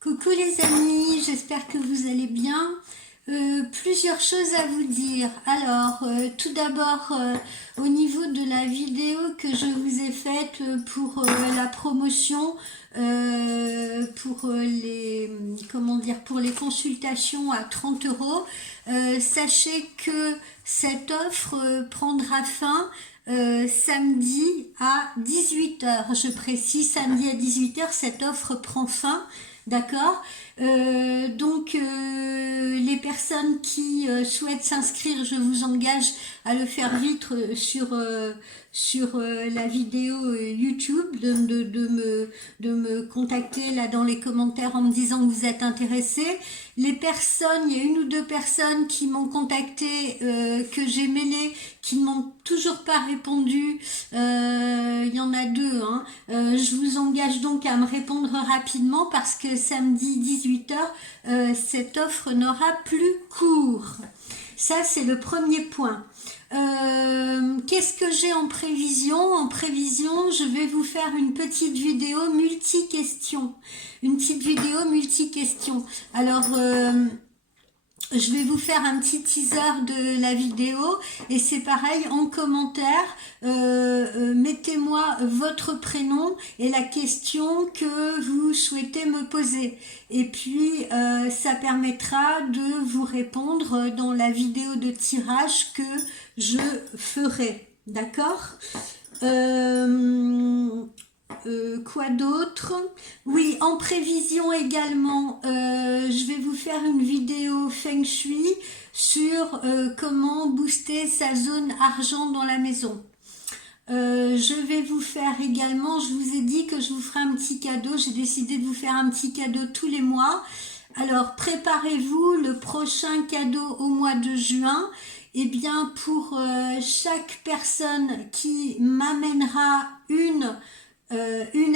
Coucou les amis, j'espère que vous allez bien. Plusieurs choses à vous dire. Alors, tout d'abord, au niveau de la vidéo que je vous ai faite pour la promotion, pour comment dire, pour les consultations à 30 euros, sachez que cette offre prendra fin samedi à 18 heures. Je précise, samedi à 18 heures, cette offre prend fin. D'accord. Les personnes qui souhaitent s'inscrire, je vous engage à le faire vite sur la vidéo YouTube, de me contacter là dans les commentaires en me disant que vous êtes intéressés. Les personnes, il y a une ou deux personnes qui m'ont contacté, que j'ai mêlé, qui ne m'ont toujours pas répondu. Il y en a deux, hein. Je vous engage donc à me répondre rapidement parce que samedi 18h, cette offre n'aura plus cours. Ça, c'est le premier point. Qu'est-ce que j'ai en prévision? En prévision, je vais vous faire une petite vidéo multi-questions. Une petite vidéo multi-questions. Alors, je vais vous faire un petit teaser de la vidéo et c'est pareil en commentaire, mettez-moi votre prénom et la question que vous souhaitez me poser et puis ça permettra de vous répondre dans la vidéo de tirage que je ferai, d'accord. Quoi d'autre? Oui, en prévision également, je vais vous faire une vidéo Feng Shui sur comment booster sa zone argent dans la maison. Je vais vous faire également, je vous ai dit que je vous ferai un petit cadeau, j'ai décidé de vous faire un petit cadeau tous les mois. Alors préparez-vous, le prochain cadeau au mois de juin, et bien pour chaque personne qui m'amènera une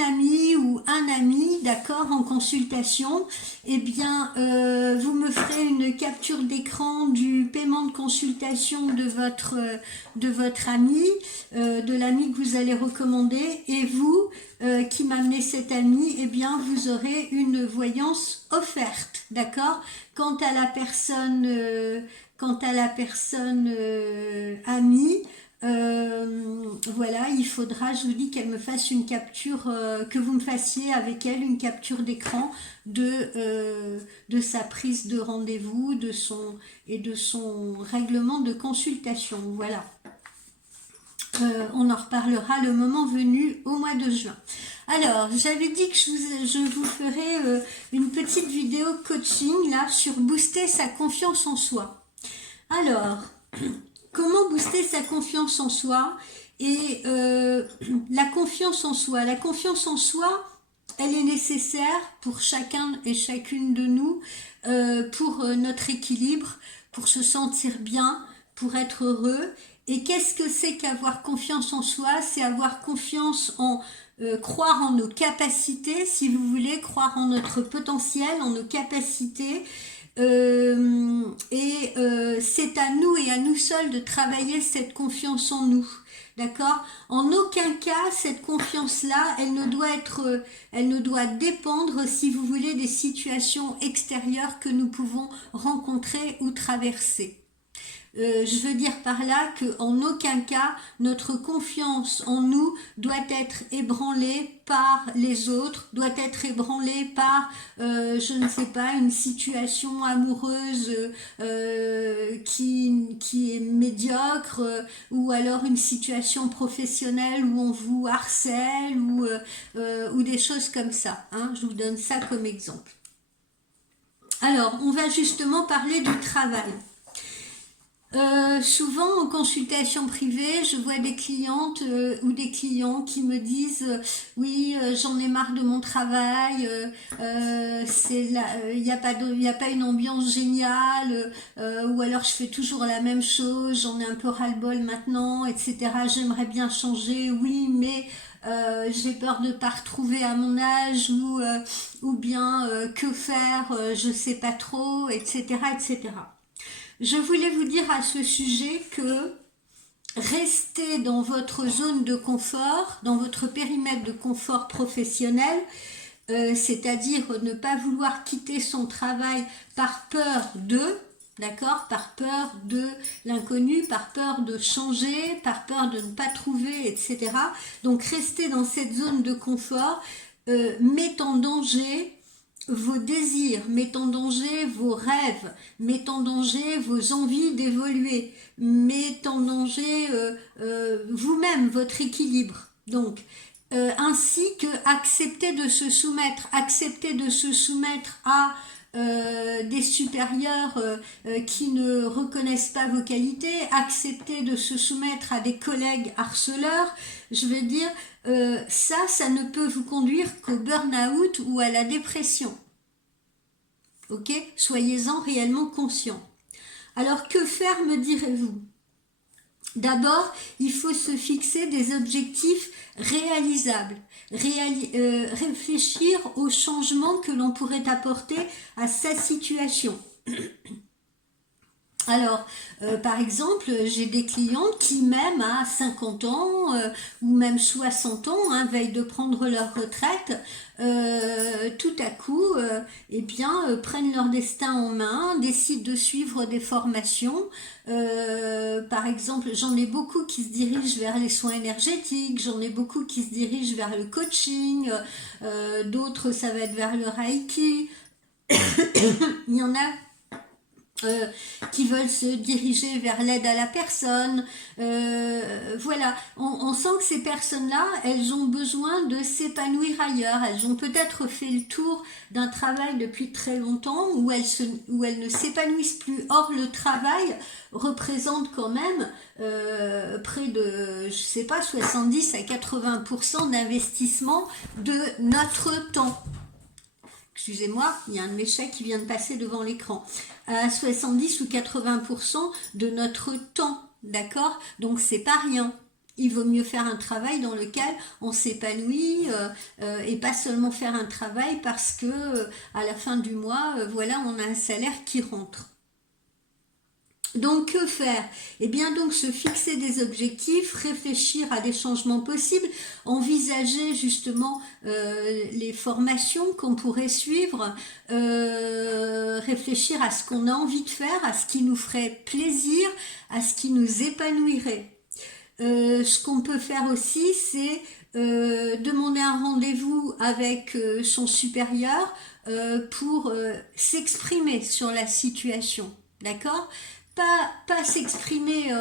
amie ou un ami, d'accord, en consultation, eh bien, vous me ferez une capture d'écran du paiement de consultation de votre ami, de l'ami que vous allez recommander, et vous, qui m'amenez cet ami, eh bien, vous aurez une voyance offerte, d'accord. Quant à la personne amie, voilà, il faudra, je vous dis, qu'elle me fasse une capture, que vous me fassiez avec elle une capture d'écran de sa prise de rendez-vous, de son règlement de consultation. Voilà. On en reparlera le moment venu au mois de juin. Alors, j'avais dit que je vous ferai une petite vidéo coaching là sur booster sa confiance en soi. Alors, comment booster sa confiance en soi et la confiance en soi. La confiance en soi, elle est nécessaire pour chacun et chacune de nous, pour notre équilibre, pour se sentir bien, pour être heureux. Et qu'est-ce que c'est qu'avoir confiance en soi? C'est avoir confiance en croire en nos capacités, si vous voulez, croire en notre potentiel, en nos capacités. C'est à nous et à nous seuls de travailler cette confiance en nous, d'accord. En aucun cas cette confiance-là, elle ne doit dépendre, si vous voulez, des situations extérieures que nous pouvons rencontrer ou traverser. Je veux dire par là qu'en aucun cas notre confiance en nous doit être ébranlée par les autres, doit être ébranlée par, je ne sais pas, une situation amoureuse qui est médiocre, ou alors une situation professionnelle où on vous harcèle, ou des choses comme ça, hein. Je vous donne ça comme exemple. Alors, on va justement parler du travail. Souvent en consultation privée, je vois des clientes ou des clients qui me disent oui, j'en ai marre de mon travail, il n'y a pas une ambiance géniale, ou alors je fais toujours la même chose, j'en ai un peu ras-le-bol maintenant, etc. J'aimerais bien changer, oui, mais j'ai peur de ne pas retrouver à mon âge, ou bien que faire, je sais pas trop, etc., etc. Je voulais vous dire à ce sujet que restez dans votre zone de confort, dans votre périmètre de confort professionnel, c'est-à-dire ne pas vouloir quitter son travail par peur de, d'accord, par peur de l'inconnu, par peur de changer, par peur de ne pas trouver, etc. Donc rester dans cette zone de confort met en danger vos désirs, met en danger vos rêves, met en danger vos envies d'évoluer, met en danger vous-même, votre équilibre. Donc, ainsi que accepter de se soumettre à des supérieurs qui ne reconnaissent pas vos qualités, accepter de se soumettre à des collègues harceleurs, je veux dire, ça ne peut vous conduire qu'au burn-out ou à la dépression. Ok? Soyez-en réellement conscients. Alors que faire, me direz-vous? D'abord, il faut se fixer des objectifs réalisables, réfléchir aux changements que l'on pourrait apporter à sa situation. Alors, par exemple, j'ai des clientes qui, même à 50 ans ou même 60 ans, veillent de prendre leur retraite, tout à coup, prennent leur destin en main, décident de suivre des formations. Par exemple, j'en ai beaucoup qui se dirigent vers les soins énergétiques, j'en ai beaucoup qui se dirigent vers le coaching, d'autres ça va être vers le Reiki. Il y en a qui veulent se diriger vers l'aide à la personne. Voilà, on sent que ces personnes-là, elles ont besoin de s'épanouir ailleurs. Elles ont peut-être fait le tour d'un travail depuis très longtemps où elles ne s'épanouissent plus. Or, le travail représente quand même près de, je sais pas, 70 à 80% d'investissement de notre temps. Excusez-moi, il y a un de mes chats qui vient de passer devant l'écran. À 70 ou 80% de notre temps, d'accord? Donc c'est pas rien. Il vaut mieux faire un travail dans lequel on s'épanouit et pas seulement faire un travail parce que à la fin du mois, voilà, on a un salaire qui rentre. Donc que faire? Eh bien donc se fixer des objectifs, réfléchir à des changements possibles, envisager justement les formations qu'on pourrait suivre, réfléchir à ce qu'on a envie de faire, à ce qui nous ferait plaisir, à ce qui nous épanouirait. Ce qu'on peut faire aussi, c'est demander un rendez-vous avec son supérieur pour s'exprimer sur la situation, d'accord? Pas s'exprimer.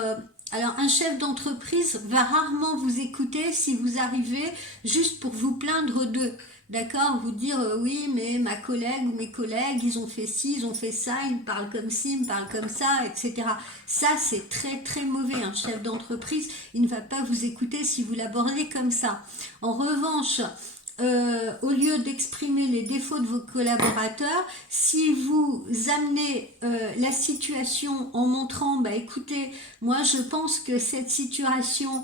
Alors un chef d'entreprise va rarement vous écouter si vous arrivez juste pour vous plaindre d'eux. D'accord? Vous dire oui mais ma collègue ou mes collègues ils ont fait ci, ils ont fait ça, ils me parlent comme ci, ils me parlent comme ça, etc. Ça c'est très très mauvais. Un chef d'entreprise il ne va pas vous écouter si vous l'abordez comme ça. En revanche, au lieu d'exprimer les défauts de vos collaborateurs, si vous amenez la situation en montrant, bah écoutez, moi je pense que cette situation,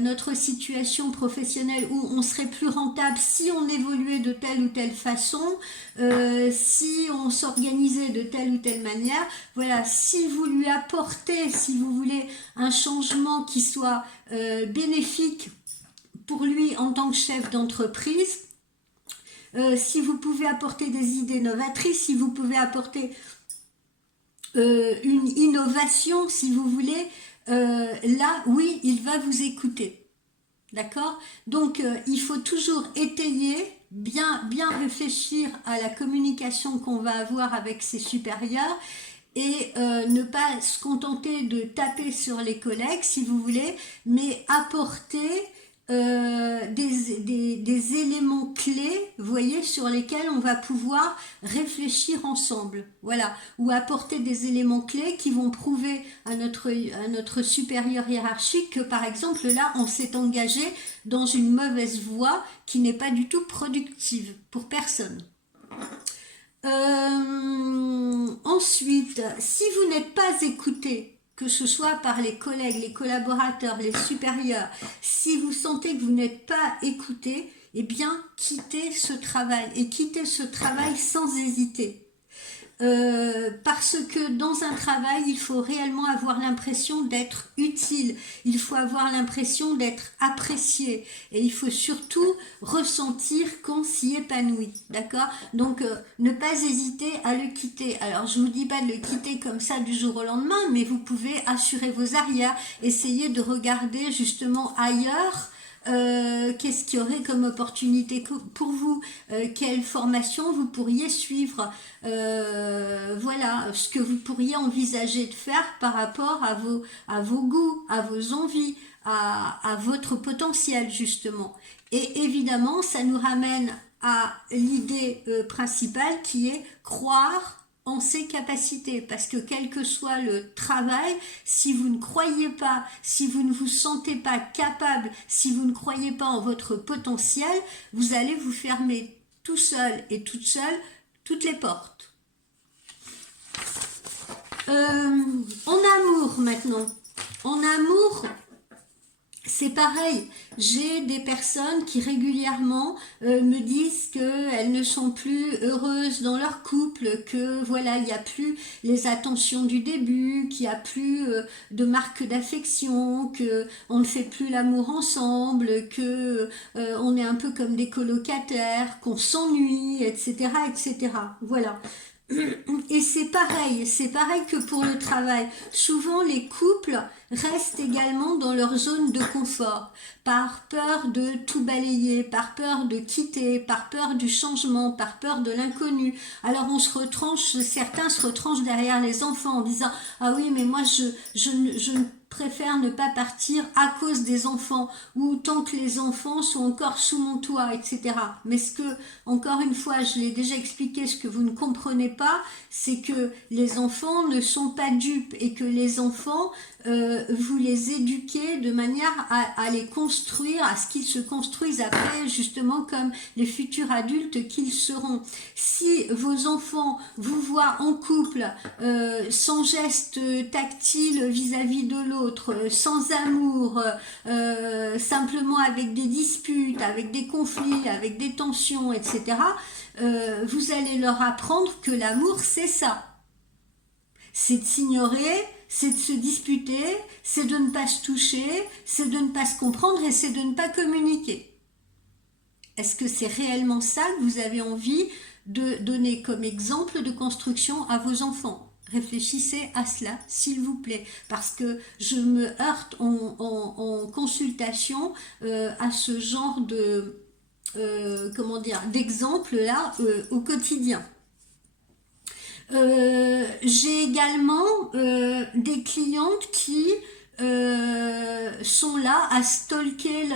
notre situation professionnelle où on serait plus rentable si on évoluait de telle ou telle façon, si on s'organisait de telle ou telle manière, voilà, si vous lui apportez, si vous voulez, un changement qui soit bénéfique pour lui en tant que chef d'entreprise, si vous pouvez apporter des idées novatrices, si vous pouvez apporter une innovation, si vous voulez, là, oui, il va vous écouter. D'accord? Donc, il faut toujours étayer, bien réfléchir à la communication qu'on va avoir avec ses supérieurs et ne pas se contenter de taper sur les collègues, si vous voulez, mais apporter des éléments clés, vous voyez, sur lesquels on va pouvoir réfléchir ensemble, voilà, ou apporter des éléments clés qui vont prouver à notre supérieur hiérarchique que par exemple là on s'est engagé dans une mauvaise voie qui n'est pas du tout productive pour personne. Ensuite, si vous n'êtes pas écouté, que ce soit par les collègues, les collaborateurs, les supérieurs, si vous sentez que vous n'êtes pas écouté, eh bien, quittez ce travail et quittez ce travail sans hésiter. parce que dans un travail, il faut réellement avoir l'impression d'être utile, il faut avoir l'impression d'être apprécié et il faut surtout ressentir qu'on s'y épanouit, d'accord? Donc ne pas hésiter à le quitter. Alors je vous dis pas de le quitter comme ça du jour au lendemain, mais vous pouvez assurer vos arrières, essayer de regarder justement ailleurs. Qu'est-ce qu'il y aurait comme opportunité pour vous, quelle formation vous pourriez suivre, voilà ce que vous pourriez envisager de faire par rapport à vos goûts, à vos envies, à votre potentiel justement. Et évidemment ça nous ramène à l'idée principale qui est croire en ses capacités, parce que quel que soit le travail, si vous ne croyez pas, si vous ne vous sentez pas capable, si vous ne croyez pas en votre potentiel, vous allez vous fermer tout seul et toute seule toutes les portes. En amour maintenant, en amour, c'est pareil, j'ai des personnes qui régulièrement me disent qu'elles ne sont plus heureuses dans leur couple, que voilà, il n'y a plus les attentions du début, qu'il n'y a plus de marque d'affection, que on ne fait plus l'amour ensemble, que on est un peu comme des colocataires, qu'on s'ennuie, etc., etc. Voilà. Et c'est pareil que pour le travail. Souvent, les couples restent également dans leur zone de confort, par peur de tout balayer, par peur de quitter, par peur du changement, par peur de l'inconnu. Alors on se retranche, certains se retranchent derrière les enfants en disant « Ah oui, mais moi je préfère ne pas partir à cause des enfants ou tant que les enfants sont encore sous mon toit, etc. » Mais ce que, encore une fois, je l'ai déjà expliqué, ce que vous ne comprenez pas, c'est que les enfants ne sont pas dupes et que les enfants, vous les éduquez de manière à les construire, à ce qu'ils se construisent après, justement comme les futurs adultes qu'ils seront. Si vos enfants vous voient en couple, sans geste tactile vis-à-vis de l'autre, sans amour, simplement avec des disputes, avec des conflits, avec des tensions, etc., vous allez leur apprendre que l'amour, c'est ça. C'est de s'ignorer, c'est de se disputer, c'est de ne pas se toucher, c'est de ne pas se comprendre et c'est de ne pas communiquer. Est-ce que c'est réellement ça que vous avez envie de donner comme exemple de construction à vos enfants? Réfléchissez à cela, s'il vous plaît, parce que je me heurte en consultation à ce genre de d'exemple là au quotidien. J'ai également des clientes qui sont là à stalker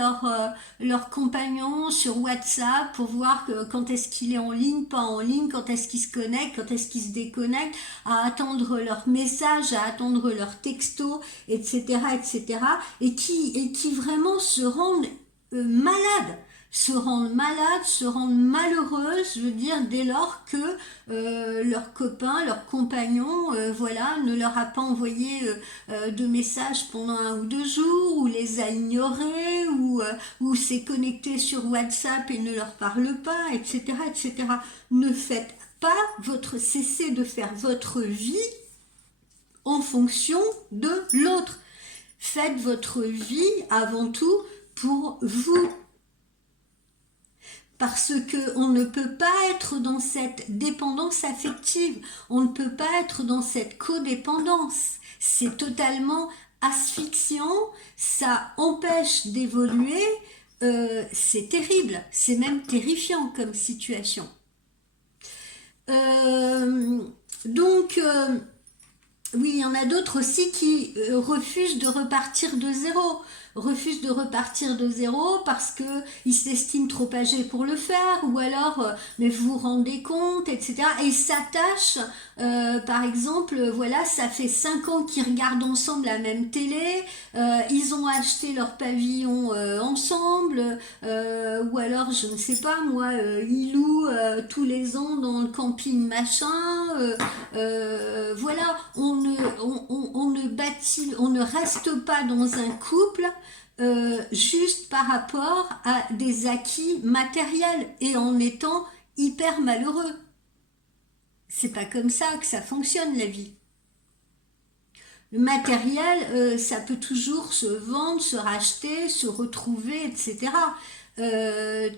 leur compagnon sur WhatsApp pour voir quand est-ce qu'il est en ligne, pas en ligne, quand est-ce qu'il se connecte, quand est-ce qu'il se déconnecte, à attendre leurs messages, à attendre leurs textos, etc., etc., et qui vraiment se rendent malades. Se rendent malheureuses, je veux dire, dès lors que leur copain, leur compagnon, voilà, ne leur a pas envoyé de messages pendant 1 ou 2 jours, ou les a ignorés, ou s'est connecté sur WhatsApp et ne leur parle pas, etc., etc. Ne faites pas cessez de faire votre vie en fonction de l'autre. Faites votre vie avant tout pour vous. Parce qu'on ne peut pas être dans cette dépendance affective, on ne peut pas être dans cette codépendance. C'est totalement asphyxiant, ça empêche d'évoluer, c'est terrible, c'est même terrifiant comme situation. Oui, il y en a d'autres aussi qui refusent de repartir de zéro. Refusent de repartir de zéro parce qu'ils s'estiment trop âgés pour le faire, ou alors, mais vous vous rendez compte, etc. Et ils s'attachent, par exemple, voilà, ça fait 5 ans qu'ils regardent ensemble la même télé, ils ont acheté leur pavillon ensemble, ou alors, je ne sais pas moi, ils louent tous les ans dans le camping machin, voilà, on ne reste pas dans un couple juste par rapport à des acquis matériels et en étant hyper malheureux. C'est pas comme ça que ça fonctionne la vie. Le matériel, ça peut toujours se vendre, se racheter, se retrouver, etc.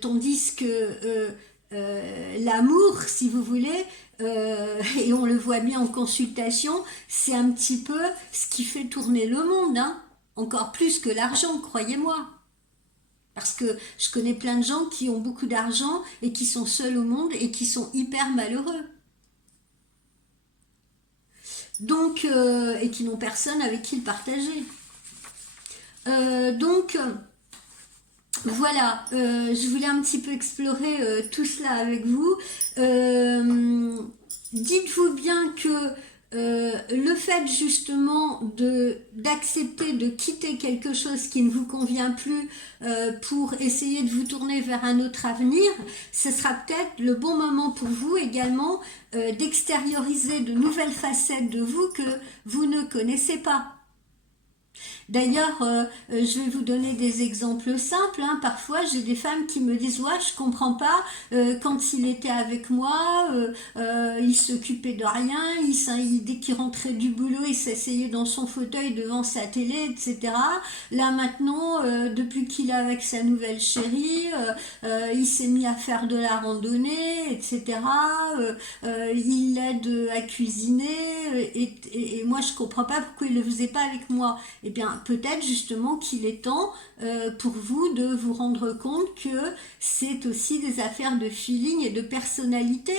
Tandis que l'amour, si vous voulez, et on le voit bien en consultation, c'est un petit peu ce qui fait tourner le monde, hein. Encore plus que l'argent, croyez-moi. Parce que je connais plein de gens qui ont beaucoup d'argent et qui sont seuls au monde et qui sont hyper malheureux. Donc, et qui n'ont personne avec qui le partager. Donc, voilà, je voulais un petit peu explorer tout cela avec vous. Dites-vous bien que le fait justement d'accepter de quitter quelque chose qui ne vous convient plus pour essayer de vous tourner vers un autre avenir, ce sera peut-être le bon moment pour vous également d'extérioriser de nouvelles facettes de vous que vous ne connaissez pas. D'ailleurs, je vais vous donner des exemples simples, hein. Parfois, j'ai des femmes qui me disent « Ouais, je comprends pas, quand il était avec moi, il s'occupait de rien, dès qu'il rentrait du boulot, il s'asseyait dans son fauteuil devant sa télé, etc. Là, maintenant, depuis qu'il est avec sa nouvelle chérie, il s'est mis à faire de la randonnée, etc. Il l'aide à cuisiner, et moi, je comprends pas pourquoi il le faisait pas avec moi. » Eh bien, peut-être justement qu'il est temps pour vous de vous rendre compte que c'est aussi des affaires de feeling et de personnalité,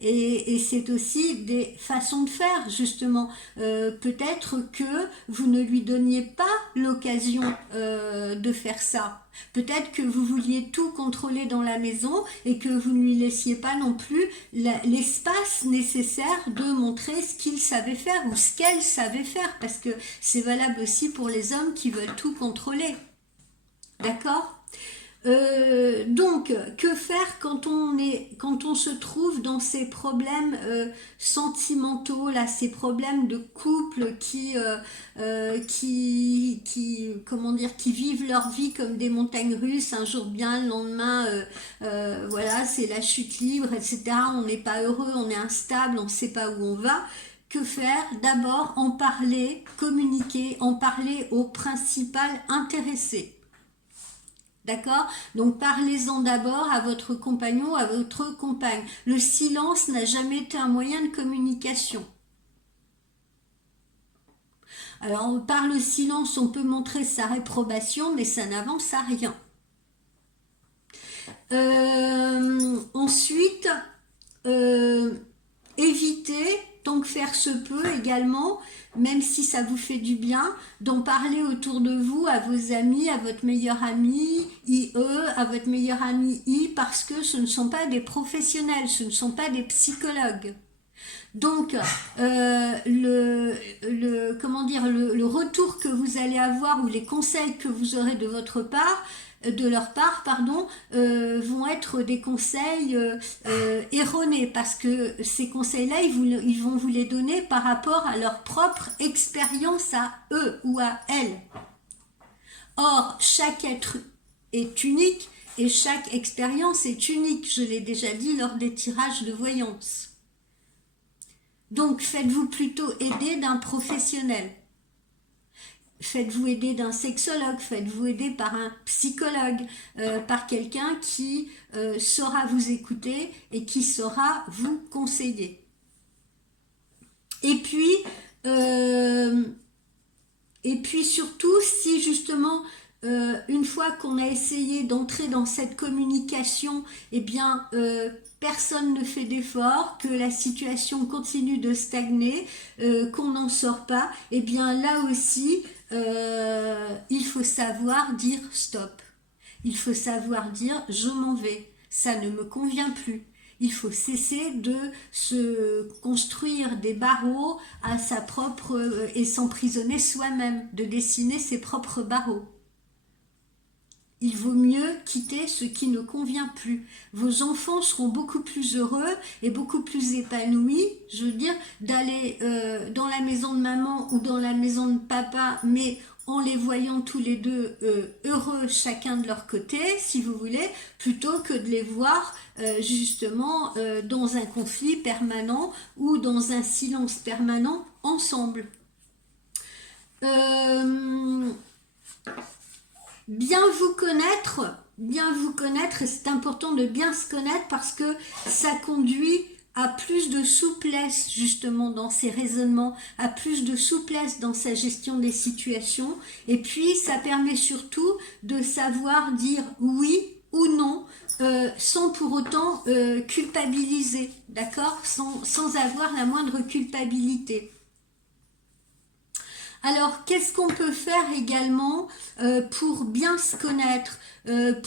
et c'est aussi des façons de faire, justement. Peut-être que vous ne lui donniez pas l'occasion de faire ça. Peut-être que vous vouliez tout contrôler dans la maison et que vous ne lui laissiez pas non plus l'espace nécessaire de montrer ce qu'il savait faire ou ce qu'elle savait faire, parce que c'est valable aussi pour les hommes qui veulent tout contrôler. D'accord ? Donc, que faire quand on se trouve dans ces problèmes sentimentaux, là, ces problèmes de couple comment dire, qui vivent leur vie comme des montagnes russes, un jour bien, le lendemain, voilà, c'est la chute libre, etc. On n'est pas heureux, on est instable, on ne sait pas où on va. Que faire? D'abord, en parler, communiquer, en parler au principal intéressé. D'accord? Donc parlez-en d'abord à votre compagnon, à votre compagne. Le silence n'a jamais été un moyen de communication. Alors par le silence, on peut montrer sa réprobation, mais ça n'avance à rien. Ensuite, évitez, tant que faire se peut également, même si ça vous fait du bien, d'en parler autour de vous, à vos amis, à votre meilleur ami, à votre meilleur ami, parce que ce ne sont pas des professionnels, ce ne sont pas des psychologues. Donc, comment dire, le retour que vous allez avoir ou les conseils que vous aurez de leur part, vont être des conseils erronés, parce que ces conseils-là, ils vont vous les donner par rapport à leur propre expérience à eux ou à elles. Or, chaque être est unique et chaque expérience est unique. Je l'ai déjà dit lors des tirages de voyance. Donc, faites-vous plutôt aider d'un professionnel. Faites-vous aider d'un sexologue, faites-vous aider par un psychologue, par quelqu'un qui saura vous écouter et qui saura vous conseiller. Et puis surtout, si justement, une fois qu'on a essayé d'entrer dans cette communication, eh bien, personne ne fait d'effort, que la situation continue de stagner, qu'on n'en sort pas, eh bien là aussi, il faut savoir dire stop. Il faut savoir dire je m'en vais, ça ne me convient plus. Il faut cesser de se construire des barreaux à sa propre et s'emprisonner soi-même, de dessiner ses propres barreaux. Il vaut mieux quitter ce qui ne convient plus. Vos enfants seront beaucoup plus heureux et beaucoup plus épanouis, je veux dire, d'aller dans la maison de maman ou dans la maison de papa, mais en les voyant tous les deux heureux chacun de leur côté, si vous voulez, plutôt que de les voir justement dans un conflit permanent ou dans un silence permanent ensemble. Bien vous connaître, c'est important de bien se connaître parce que ça conduit à plus de souplesse justement dans ses raisonnements, à plus de souplesse dans sa gestion des situations, et puis ça permet surtout de savoir dire oui ou non sans pour autant culpabiliser, d'accord, sans avoir la moindre culpabilité. Alors, qu'est-ce qu'on peut faire également pour bien se connaître,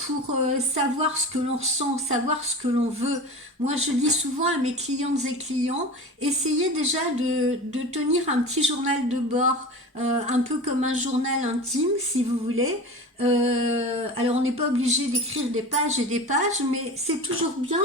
pour savoir ce que l'on ressent, savoir ce que l'on veut? Moi, je dis souvent à mes clientes et clients, essayez déjà de tenir un petit journal de bord, un peu comme un journal intime, si vous voulez. Alors, on n'est pas obligé d'écrire des pages et des pages, mais c'est toujours bien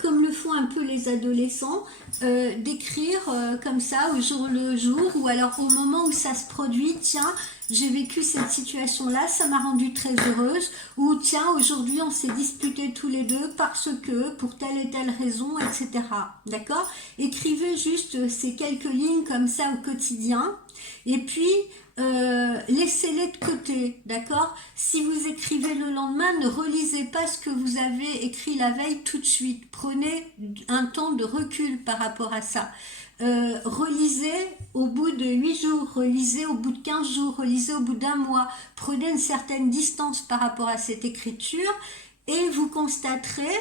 comme le font un peu les adolescents, d'écrire comme ça au jour le jour, ou alors au moment où ça se produit, tiens, j'ai vécu cette situation-là, ça m'a rendue très heureuse, ou tiens, aujourd'hui on s'est disputés tous les deux parce que, pour telle et telle raison, etc. D'accord? Écrivez juste ces quelques lignes comme ça au quotidien, et puis laissez-les de côté, d'accord? Si vous écrivez le lendemain, ne relisez pas ce que vous avez écrit la veille tout de suite. Prenez un temps de recul par rapport à ça. Relisez au bout de 8 jours, relisez au bout de 15 jours, relisez au bout d'un mois. Prenez une certaine distance par rapport à cette écriture et vous constaterez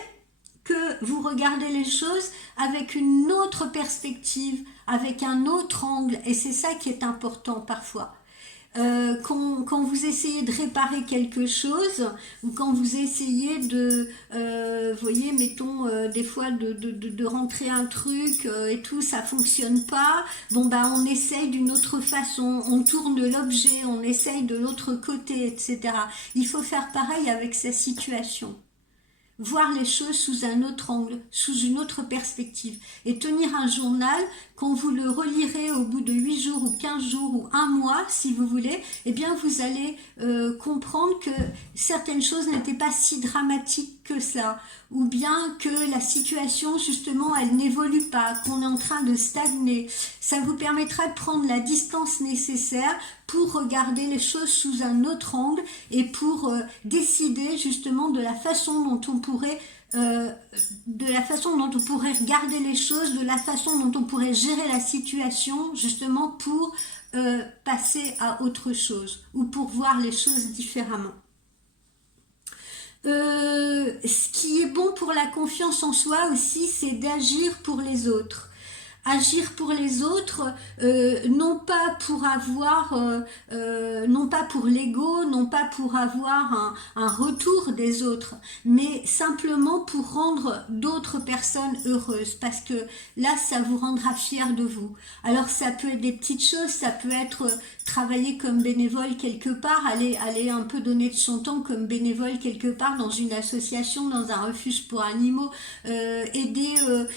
que vous regardez les choses avec une autre perspective, avec un autre angle, et c'est ça qui est important parfois. Quand vous essayez de réparer quelque chose, ou quand vous essayez de, voyez, mettons, des fois de rentrer un truc et tout, ça fonctionne pas, bon bah on essaye d'une autre façon, on tourne l'objet, on essaye de l'autre côté, etc. Il faut faire pareil avec sa situation. Voir les choses sous un autre angle, sous une autre perspective, et tenir un journal, quand vous le relirez au bout de 8 jours ou 15 jours ou un mois, si vous voulez, eh bien vous allez comprendre que certaines choses n'étaient pas si dramatiques que ça, ou bien que la situation justement elle n'évolue pas, qu'on est en train de stagner. Ça vous permettra de prendre la distance nécessaire pour regarder les choses sous un autre angle et pour décider justement de la façon dont on pourrait regarder les choses, de la façon dont on pourrait gérer la situation justement pour passer à autre chose ou pour voir les choses différemment. Ce qui est bon pour la confiance en soi aussi, c'est d'agir pour les autres. Agir pour les autres, non pas pour avoir, non pas pour l'ego, non pas pour avoir un retour des autres, mais simplement pour rendre d'autres personnes heureuses, parce que là, ça vous rendra fier de vous. Alors, ça peut être des petites choses, ça peut être travailler comme bénévole quelque part, aller un peu donner de son temps comme bénévole quelque part dans une association, dans un refuge pour animaux, aider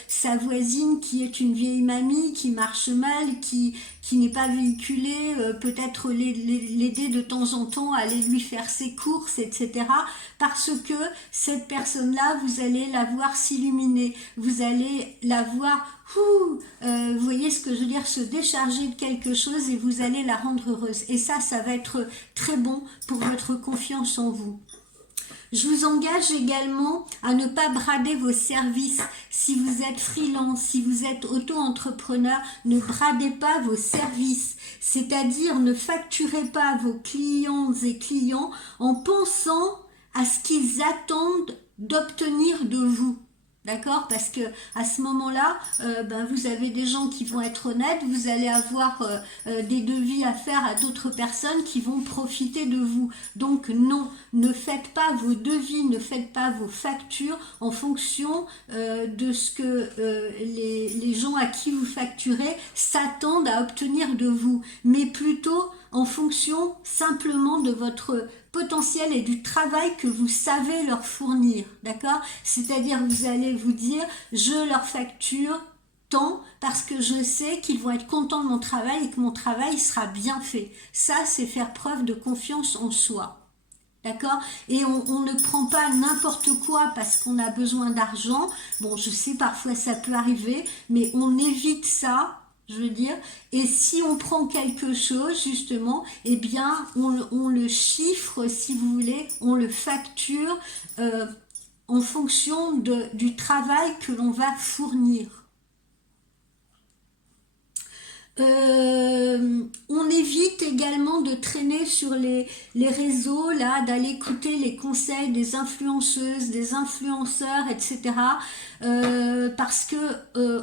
sa voisine qui est une vieille mamie qui marche mal, qui n'est pas véhiculée, peut-être l'aider de temps en temps à aller lui faire ses courses, etc. Parce que cette personne-là, vous allez la voir s'illuminer, vous allez la voir, vous voyez ce que je veux dire, se décharger de quelque chose et vous allez la rendre heureuse. Et ça va être très bon pour votre confiance en vous. Je vous engage également à ne pas brader vos services. Si vous êtes freelance, si vous êtes auto-entrepreneur, ne bradez pas vos services. C'est-à-dire ne facturez pas vos clientes et clients en pensant à ce qu'ils attendent d'obtenir de vous. D'accord? Parce que à ce moment-là, vous avez des gens qui vont être honnêtes, vous allez avoir des devis à faire à d'autres personnes qui vont profiter de vous. Donc non, ne faites pas vos devis, ne faites pas vos factures en fonction de ce que les gens à qui vous facturez s'attendent à obtenir de vous, mais plutôt en fonction simplement de votre potentiel et du travail que vous savez leur fournir, d'accord? C'est-à-dire vous allez vous dire, je leur facture temps parce que je sais qu'ils vont être contents de mon travail et que mon travail sera bien fait. Ça, c'est faire preuve de confiance en soi. D'accord? Et on ne prend pas n'importe quoi parce qu'on a besoin d'argent. Bon, je sais, parfois ça peut arriver, mais on évite ça, je veux dire. Et si on prend quelque chose, justement, eh bien, on le chiffre, si vous voulez, on le facture en fonction du travail que l'on va fournir. On évite également de traîner sur les réseaux, là, d'aller écouter les conseils des influenceuses, des influenceurs, etc. Parce que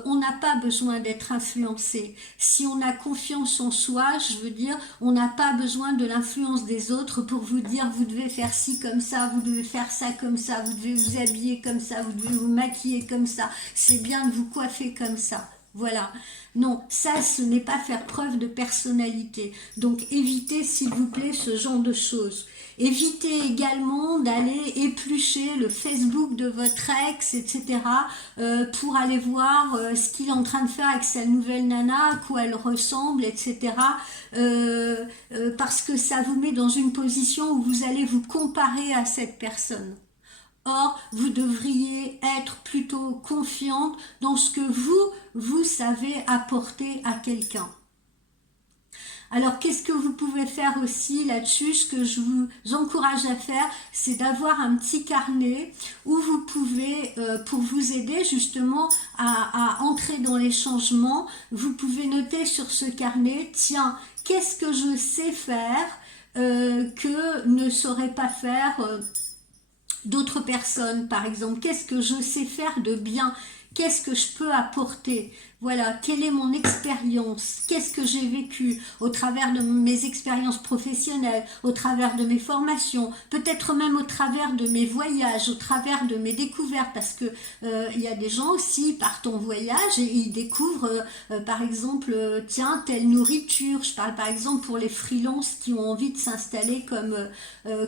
on n'a pas besoin d'être influencé. Si on a confiance en soi, je veux dire, on n'a pas besoin de l'influence des autres pour vous dire vous devez faire ci comme ça, vous devez faire ça comme ça, vous devez vous habiller comme ça, vous devez vous maquiller comme ça, c'est bien de vous coiffer comme ça. Voilà. Non, ça, ce n'est pas faire preuve de personnalité. Donc, évitez, s'il vous plaît, ce genre de choses. Évitez également d'aller éplucher le Facebook de votre ex, etc., pour aller voir ce qu'il est en train de faire avec sa nouvelle nana, à quoi elle ressemble, etc., parce que ça vous met dans une position où vous allez vous comparer à cette personne. Or, vous devriez être plutôt confiante dans ce que vous savez apporter à quelqu'un. Alors, qu'est-ce que vous pouvez faire aussi là-dessus? Ce que je vous encourage à faire, c'est d'avoir un petit carnet où vous pouvez, pour vous aider justement à entrer dans les changements, vous pouvez noter sur ce carnet, tiens, qu'est-ce que je sais faire que ne saurait pas faire d'autres personnes, par exemple, qu'est-ce que je sais faire de bien, qu'est-ce que je peux apporter, voilà, quelle est mon expérience, qu'est-ce que j'ai vécu au travers de mes expériences professionnelles, au travers de mes formations, peut-être même au travers de mes voyages, au travers de mes découvertes, parce que il y a des gens aussi, ils partent en voyage et ils découvrent par exemple, tiens, telle nourriture. Je parle par exemple pour les freelances qui ont envie de s'installer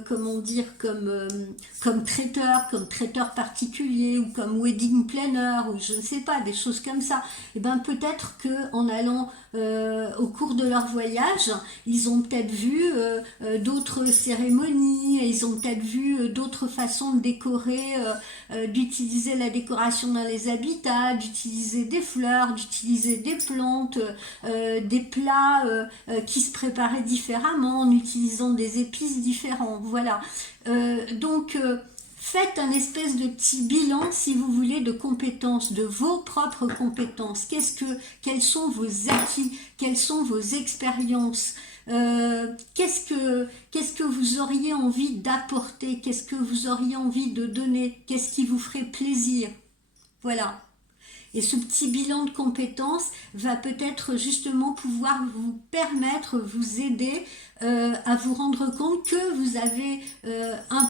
comment dire, comme traiteur particulier ou comme wedding planner ou je ne sais pas, des choses comme ça. Et ben peut-être que en allant au cours de leur voyage, ils ont peut-être vu d'autres cérémonies, ils ont peut-être vu d'autres façons de décorer, d'utiliser la décoration dans les habitats, d'utiliser des fleurs, d'utiliser des plantes, des plats qui se préparaient différemment en utilisant des épices différents. Voilà. Donc faites un espèce de petit bilan, si vous voulez, de compétences, de vos propres compétences. Quels sont vos acquis, quelles sont vos expériences, qu'est-ce que vous auriez envie d'apporter, qu'est-ce que vous auriez envie de donner, qu'est-ce qui vous ferait plaisir. Voilà. Et ce petit bilan de compétences va peut-être justement pouvoir vous permettre, vous aider à vous rendre compte que vous avez un